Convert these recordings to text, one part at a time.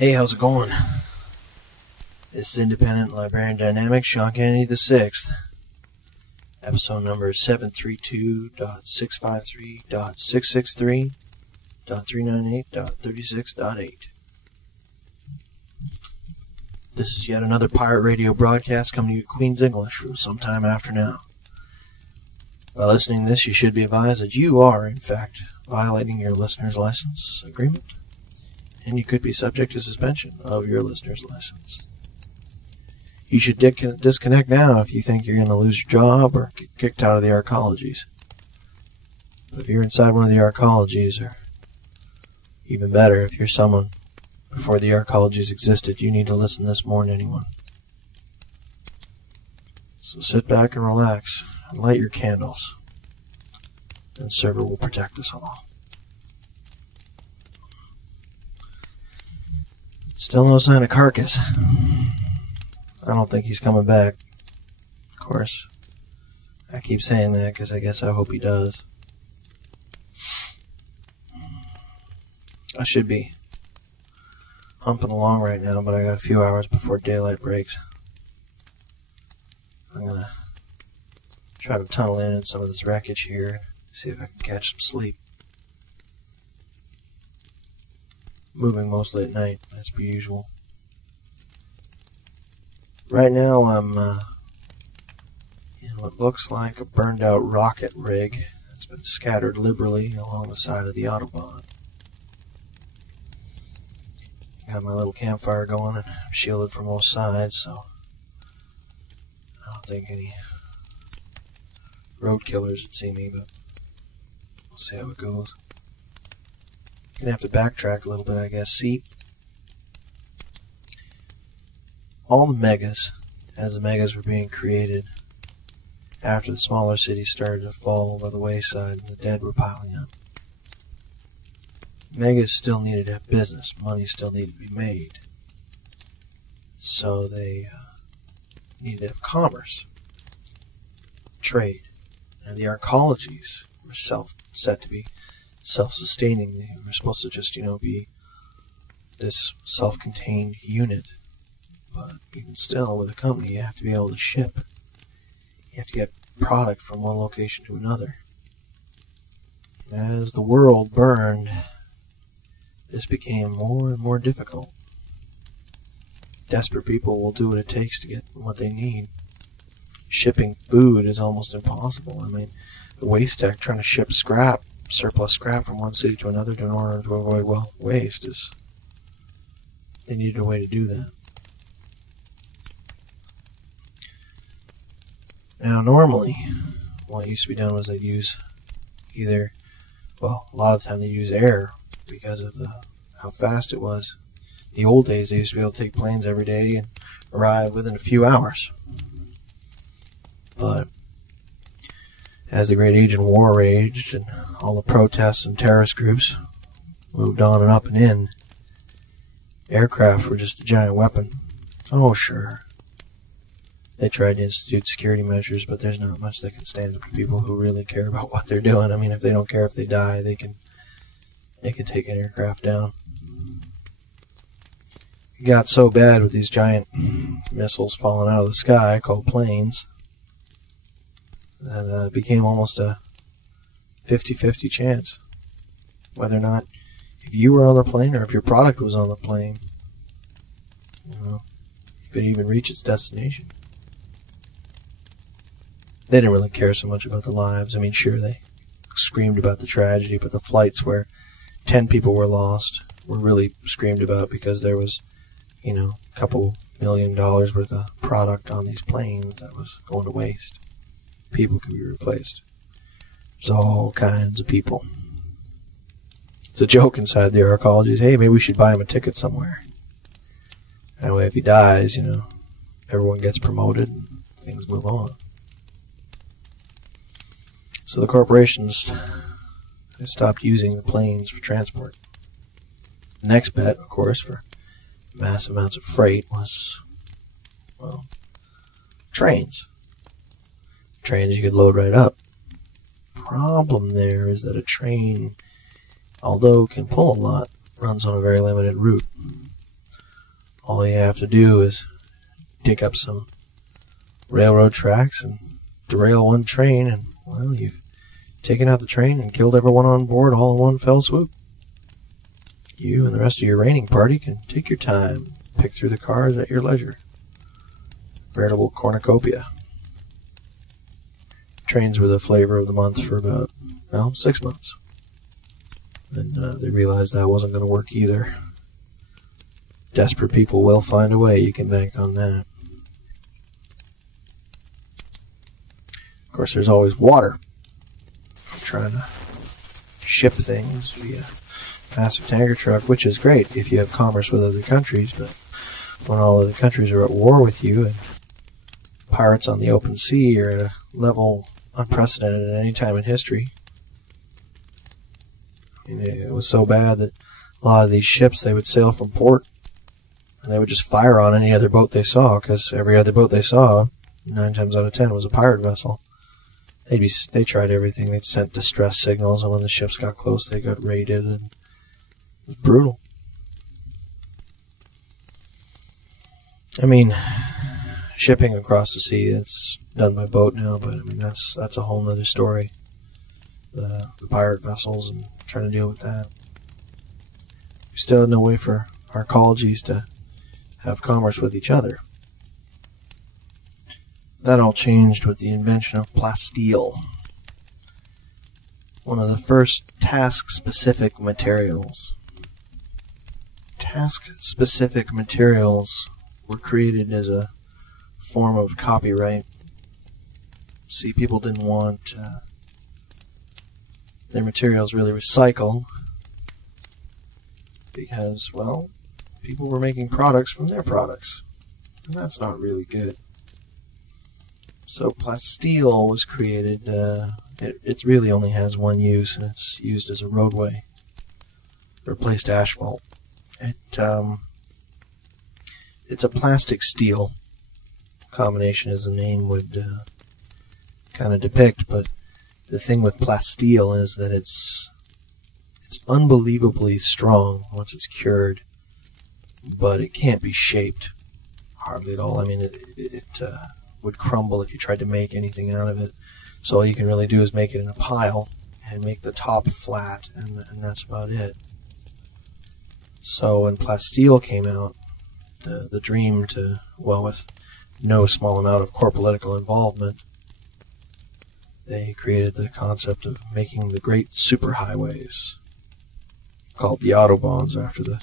Hey, how's it going? This is Independent Librarian Dynamics, Sean Kennedy the 6th. Episode number 732.653.663.398.36.8. This is yet another pirate radio broadcast coming to you Queen's English from sometime after now. By listening to this, you should be advised that you are, in fact, violating your listener's license agreement, and you could be subject to suspension of your listener's license. You should disconnect now if you think you're going to lose your job or get kicked out of the arcologies. But if you're inside one of the arcologies, or even better, if you're someone before the arcologies existed, you need to listen to this more than anyone. So sit back and relax and light your candles, and Server will protect us all. Still no sign of Carcass. I don't think he's coming back. Of course, I keep saying that because I guess I hope he does. I should be humping along right now, but I got a few hours before daylight breaks. I'm going to try to tunnel in some of this wreckage here, see if I can catch some sleep. Moving mostly at night, as per usual. Right now I'm in what looks like a burned out rocket rig that's been scattered liberally along the side of the Autobahn. Got my little campfire going and I'm shielded from both sides, so I don't think any road killers would see me, but we'll see how it goes. Gonna have to backtrack a little bit, I guess. See, all the megas, as the megas were being created, after the smaller cities started to fall by the wayside and the dead were piling up, megas still needed to have business. Money still needed to be made. So they needed to have commerce, trade. And the arcologies were set to be self-sustaining. They were supposed to just, be this self-contained unit. But even still, with a company, you have to be able to ship. You have to get product from one location to another. And as the world burned, this became more and more difficult. Desperate people will do what it takes to get what they need. Shipping food is almost impossible. I mean, the waste tech trying to ship surplus scrap from one city to another in order to avoid waste they needed a way to do that. Now, normally, what used to be done was they'd use a lot of the time they'd use air because of how fast it was. In the old days, they used to be able to take planes every day and arrive within a few hours. But as the Great Asian War raged and all the protests and terrorist groups moved on and up and in, aircraft were just a giant weapon. Oh, sure. They tried to institute security measures, but there's not much that can stand up to people who really care about what they're doing. I mean, if they don't care if they die, they can take an aircraft down. It got so bad with these giant missiles falling out of the sky, called planes, that it became almost a 50-50 chance whether or not, if you were on the plane or if your product was on the plane, if it even reached its destination. They didn't really care so much about the lives. I mean, sure, they screamed about the tragedy, but the flights where 10 people were lost were really screamed about because there was, a couple $1 million worth of product on these planes that was going to waste. People can be replaced. There's all kinds of people. It's a joke inside the arcologies. Hey, maybe we should buy him a ticket somewhere. That way, if he dies, everyone gets promoted and things move on. So the corporations stopped using the planes for transport. The next bet, of course, for mass amounts of freight was, trains. Trains you could load right up. Problem there is that a train, although can pull a lot, runs on a very limited route. all you have to do is dig up some railroad tracks and derail one train, and, well, you've taken out the train and killed everyone on board all in one fell swoop. You and the rest of your reigning party can take your time, pick through the cars at your leisure. Veritable cornucopia. Trains were the flavor of the month for about, 6 months. Then they realized that wasn't going to work either. Desperate people will find a way, you can bank on that. Of course, there's always water. Trying to ship things via massive tanker truck, which is great if you have commerce with other countries, but when all other countries are at war with you and pirates on the open sea are at a level unprecedented at any time in history. I mean, it was so bad that a lot of these ships, they would sail from port and they would just fire on any other boat they saw, because every other boat they saw, 9 times out of 10, was a pirate vessel. They tried everything. They'd sent distress signals, and when the ships got close, they got raided, and it was brutal. I mean, shipping across the sea, it's done by boat now, but I mean that's a whole other story. The pirate vessels and trying to deal with that. We still had no way for our colleges to have commerce with each other. That all changed with the invention of plasteel, one of the first task-specific materials. Task-specific materials were created as a form of copyright. See, people didn't want their materials really recycled because, well, people were making products from their products, and that's not really good. So plasteel was created. It really only has one use, and it's used as a roadway. It replaced asphalt. It's a plastic steel combination, as the name would kind of depict. But the thing with plasteel is that it's unbelievably strong once it's cured, but it can't be shaped hardly at all. I mean, it would crumble if you tried to make anything out of it. So all you can really do is make it in a pile and make the top flat, and that's about it. So when plasteel came out, the dream to, well, with no small amount of core political involvement, they created the concept of making the great superhighways, called the Autobahns after the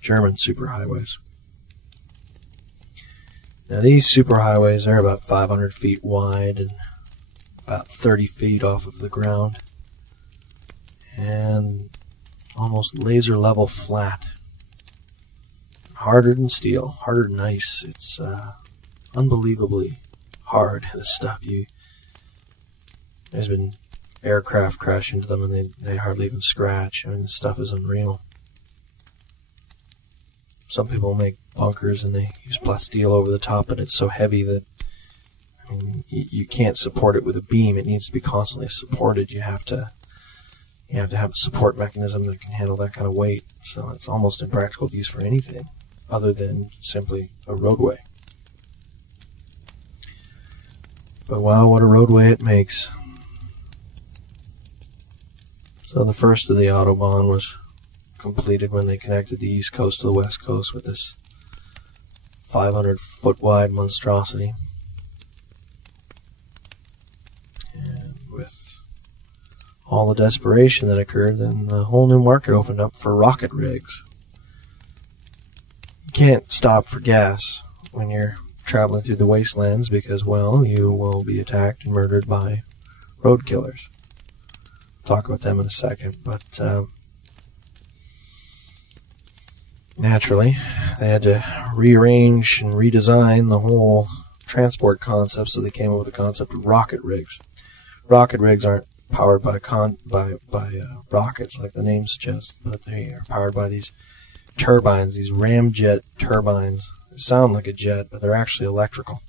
German superhighways. Now these superhighways are about 500 feet wide and about 30 feet off of the ground, and almost laser level flat. Harder than steel, harder than ice. It's unbelievably hard, this stuff. There's been aircraft crash into them and they hardly even scratch. I mean, this stuff is unreal. Some people make bunkers and they use plasteel over the top, but it's so heavy that you can't support it with a beam. It needs to be constantly supported. You have to have a support mechanism that can handle that kind of weight. So it's almost impractical to use for anything other than simply a roadway. But wow, what a roadway it makes. So the first of the Autobahn was completed when they connected the East Coast to the West Coast with this 500-foot wide monstrosity. And with all the desperation that occurred, then the whole new market opened up for rocket rigs. You can't stop for gas when you're traveling through the wastelands because, well, you will be attacked and murdered by road killers. Talk about them in a second, but naturally, they had to rearrange and redesign the whole transport concept, so they came up with the concept of rocket rigs. Rocket rigs aren't powered by rockets like the name suggests, but they are powered by these turbines, these ramjet turbines. They sound like a jet, but they're actually electrical.